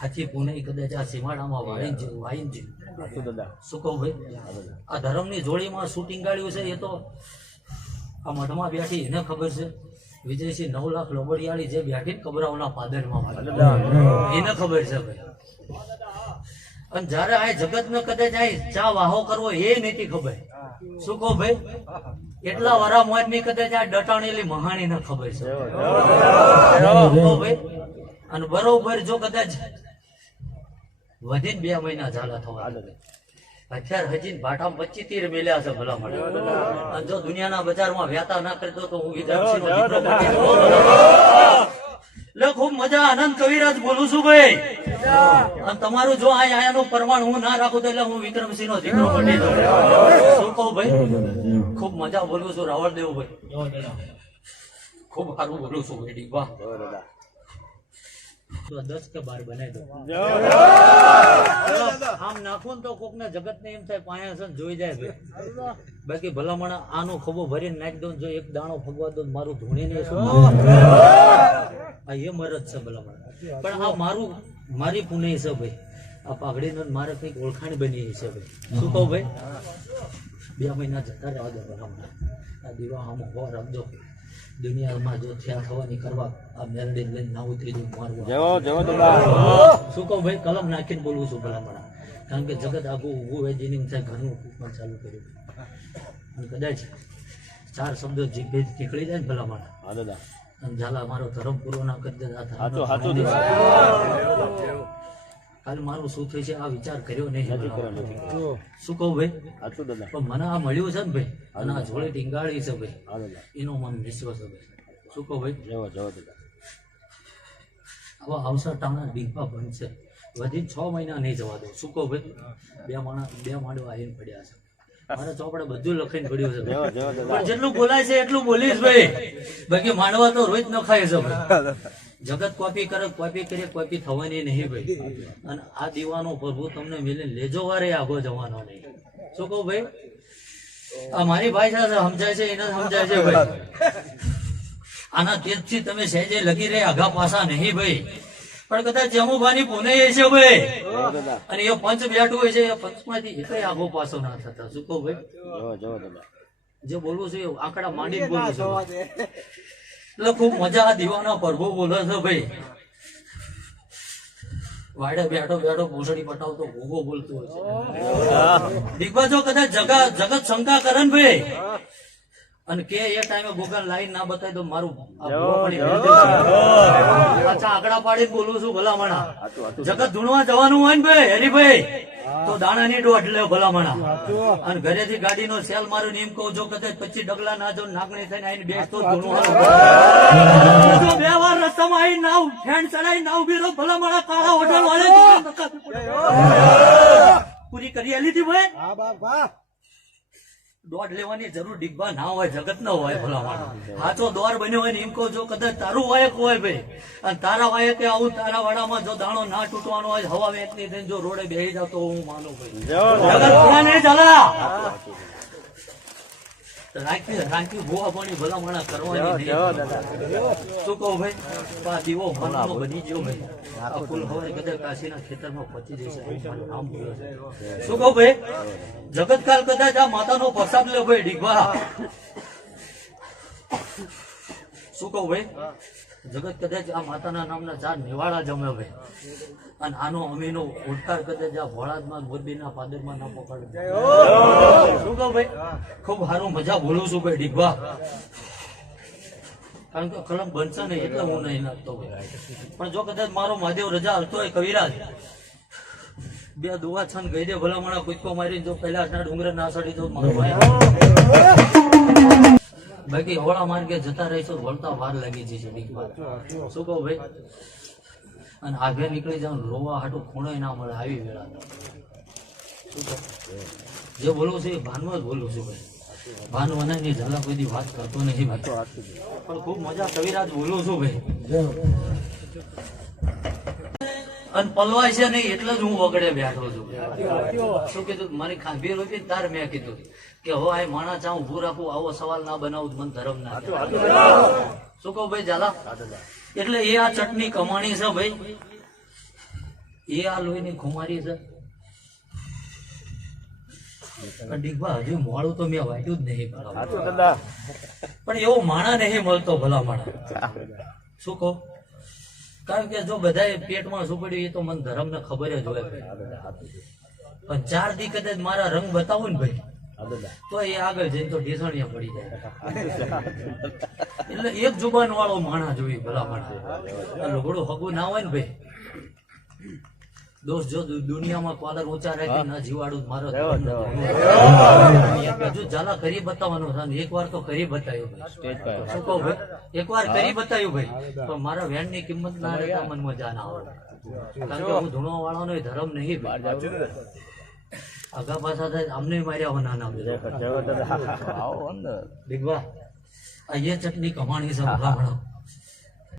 હાથી પુણે કદાચ આ સીમાડામાં વાઈન શું કહું ભાઈ, આ ધર્મની જોડીમાં શૂટિંગ ગાળ્યું છે. એ તો આ મઠમાં બેઠી એને ખબર છે. વિજયસિંહ 9 લાખ લોબડિયાળી જે બેઠી કબરાઓના પાદરમાં એને ખબર છે ભાઈ. અને જયારે આ જગત ને કદાચ આ ચા વાહો કરવો એ નથી ખબર. શું કહો ભાઈ, એટલા વરા મોજ ની કદાચ આ ડટાણેલી મહાણી ને ખબર છે ભાઈ. અને બરોબર જો કદાચ વધીને 2 મહિના ઝાલા થવા, અત્યારે હજી ભાટા 25 મેલ્યા છે ભલા મળે. અને જો દુનિયાના બજારમાં વ્યાતા ના કરતો તો હું વિદ્યાર્થીનો દીકરો એટલે ખૂબ મજા આનંદ કવિરાજ બોલું છું ભાઈ. અને તમારું જો આયાનું પ્રમાણ હું ના રાખું તો એટલે હું વિક્રમસિંહ નો દીકરો બની દઉં. શું કહું ભાઈ, ખૂબ મજા બોલું છું રાવળદેવ ભાઈ, ખૂબ સારું બોલું છું ભાઈ. વાહ, 10 કે 12 બનાવી દો. આમ નાખું તો કોક ને જગત ને એમ થાય પાયા છે જોઈ જાય ભાઈ. બાકી ભલામણ આનો ખોબો ભરીને નાખી દઉં, જો એક દાણો ફગવા દો મારું ધૂણી ને શું આ એ મરજ છે ભલામણ. પણ આ મારી પુણ્ય છે ભાઈ. આ પાઘડી નો મારે કઈક ઓળખાણ બની છે ભાઈ. શું કહું ભાઈ, 2 મહિના જતા રહેવા દો ભલામણ. આ દીવા આમ હોવા રાખજો. દુનિયામાં જો થયા થવાની કરવા આ મેરડી લઈને ના ઉતરી દઉં મારવા. શું કહું ભાઈ, કલમ નાખીને બોલવું છું ભલામણ. કારણ કે જગત આખું ઊભું હોય જેની થાય ઘરનું પણ ચાલુ કર્યું. અને કદાચ 4 શબ્દો જીભે નીકળી જાય ને ભલામણ, અને ઝાલા મારો ધર્મ પૂરો ના કરી દે. કાલે મારું શું થયું છે આ વિચાર કર્યો નહીં. શું કહું ભાઈ, પણ મને આ મળ્યું છે ને ભાઈ, અને આ જોડે ટીંગાળી છે ભાઈ, એનો મને વિશ્વાસ છે ભાઈ. શું કહું ભાઈ, આવા અવસર ટાણા ડીંગા બનશે. વધી 6 મહિના નહીં જવા દો. શું કહું ભાઈ, 2 માંડવા આવીને પડ્યા છે. મારા ચોપડે બધું લખીને પડ્યું છે, પણ જેટલું બોલાય છે એટલું બોલીશ ભાઈ. બાકી માંડવા તો રોજ ન ખાય છે ભાઈ. જગત કોપી કરે, કોપી થવાની નહીં ભાઈ. અને આ દીવાનો પ્રભુ તમને મિલી લેજો વારે આગો જવાનો નહીં. શું કહું ભાઈ, આ મારી ભાઈ સાથે સમજાય છે એને સમજાય છે ભાઈ. આના તેજથી તમે સહેજે લગી રહે આગા પાસા નહીં ભાઈ. પણ કદાચ જમુભાની પુણે છે ભાઈ, અને એ પંચ બેઠું હોય છે, એ પંચમાંથી એક આગો પાસો ના થતા. શું કહું ભાઈ, જે બોલવું છે આંકડા માંડીને બોલવું છે. એટલે ખૂબ મજા આ દીવાનો પ્રભુ બોલે છે ભાઈ. વાડે બેઠો ભૂસડી પટાવતો ભૂગો બોલતો હોય છે. દિગ્ગજો કદાચ જગત શંકા કરે ને ભાઈ, અને કે એ ટાઈમે ગોગલ લાઈન ના બતાવી તો મારું અચ્છા આંકડા પાડી બોલું છું ભલામણા. જગત ધૂણવા જવાનું હોય ને ભાઈ હરીભાઈ, તો દાણાની દોઢ લે ભલામણા. અને ઘરેથી ગાડીનો સેલ મારું એમ કહું, જો કદાચ 25 ડગલા ના જો નાગણી થઈને આવીને બેસતો ધૂણવાનું. 2 વાર રસ્તામાં આવી નાવ ફેન ચડાવી નાવ બીરો ભલામણા કાળા હોટલ વાળે પૂરી કરી લીધી ભાઈ. દોડ લેવાની જરૂર ડીગબા ના હોય, જગત ન હોય ભલામણ. સાચો દોર બન્યો હોય ને એમ કહો, જો કદાચ તારું વાયક હોય ભાઈ, અને તારા વાયકે આવું તારા વાડામાં જો દાણો ના તૂટવાનો હોય, હવા વેચની થઈને જો રોડે બેસી જાવ તો હું માનું ભાઈ. જગત પૂરા નહીં ચાલા. રાખી ભૂવા પાણી ભલામણા કરવાની. શું કહું ભાઈ, આ દીવો મનનો બની ગયો ભાઈ. આ ફૂલ હવે કદાચ કાશીના ખેતરમાં પચી જશે. શું કહું ભાઈ, જગત કાલ કદાચ આ માતાનો પ્રસાદ લે ભાઈ ડીગવા. શું કહું ભાઈ, જગત કદાચ આ માતાના નામના 4 નિવાળા જમે ભાઈ. અને આનો અમીનો ઉડકાર કદાચ આ ભોળાદમાં મોરબીના પાદરમાં ના પકડે. શું કહું ભાઈ, ખૂબ સારું મજા બોલું છું ભાઈ ડીગવા. કારણ કે કલમ બનશે નહીં એટલે હું નહીં નાખતો ભાઈ. પણ જો કદાચ મારો મહાદેવ રજા હલતો હોય કવિરાજ, 2 દુવા છન ગઈ દે ભલામણા કૂદકો મારીને જો પહેલા ડુંગર ના સડી તો મારો ભાઈ. બાકી હોળા માર્ગે જતા રહીશું વળતા વાર લાગી જશે ડીગવા. શું કહું ભાઈ, અને આગે નીકળી જાવ રોવા હાટું ખૂણો ના મળે આવી વેળા. જે બોલવું છે એ ભાનમાં જ બોલું છું ભાઈ. ભાન વનાની ઝાલા કોઈ દી વાત કરતો નથી ભાઈ, પણ ખૂબ મજા કવિરાજ બોલું છું ભાઈ. અને પલવાય છે નહીં એટલે જ હું વગડે બેઠો છું. શું કીધું મારી ખાંભી રોકી તાર મેં કીધું કે હો આ માણા ચા ઉભું રાખું, આવો સવાલ ના બનાવું મન ધર્મ ના. શું કહું ભાઈ ઝાલા, એટલે એ આ ચટણી કમાણી છે ભાઈ. એ આ લોહીની ખુમારી છે. દીપા હજુ મોડું તો મેં વાંચ્યું જ નહીં, પણ એવો માણા નહીં મળતો ભલા માણા. શું કહો? કારણ કે જો બધા પેટમાં શું પડ્યું એ તો મને ધર્મ ને ખબર જ હોય, પણ 4 દી કદાચ મારા રંગ બતાવું ને ભાઈ તો એ આગળ જઈને તો ઢેસણિયા પડી જાય. એટલે એક જુબાન વાળો માણા જોઈએ ભલા માણા. લોગડું હગું ના હોય ને ભાઈ, દોસ્ત જો દુનિયામાં કોલર ઊંચા રાખી ના જીવાડું મારો હજુ ઝાલા કરી બતાવવાનો છે. એક વાર તો કરી બતાવ્યું ભાઈ. શું કહું ભાઈ? એક વાર કરી બતાવ્યું ભાઈ, પણ મારા વેણ ની કિંમત ના રહેતા મને મજા ના આવે. કારણ કે હું ધૂણો વાળાનો ધર્મ નહીં ભાઈ. આગા પાછા થાય અમને માર્યા હો નાના દીકવા. આ એ ચટણી કમાણી છે ભલા માણા.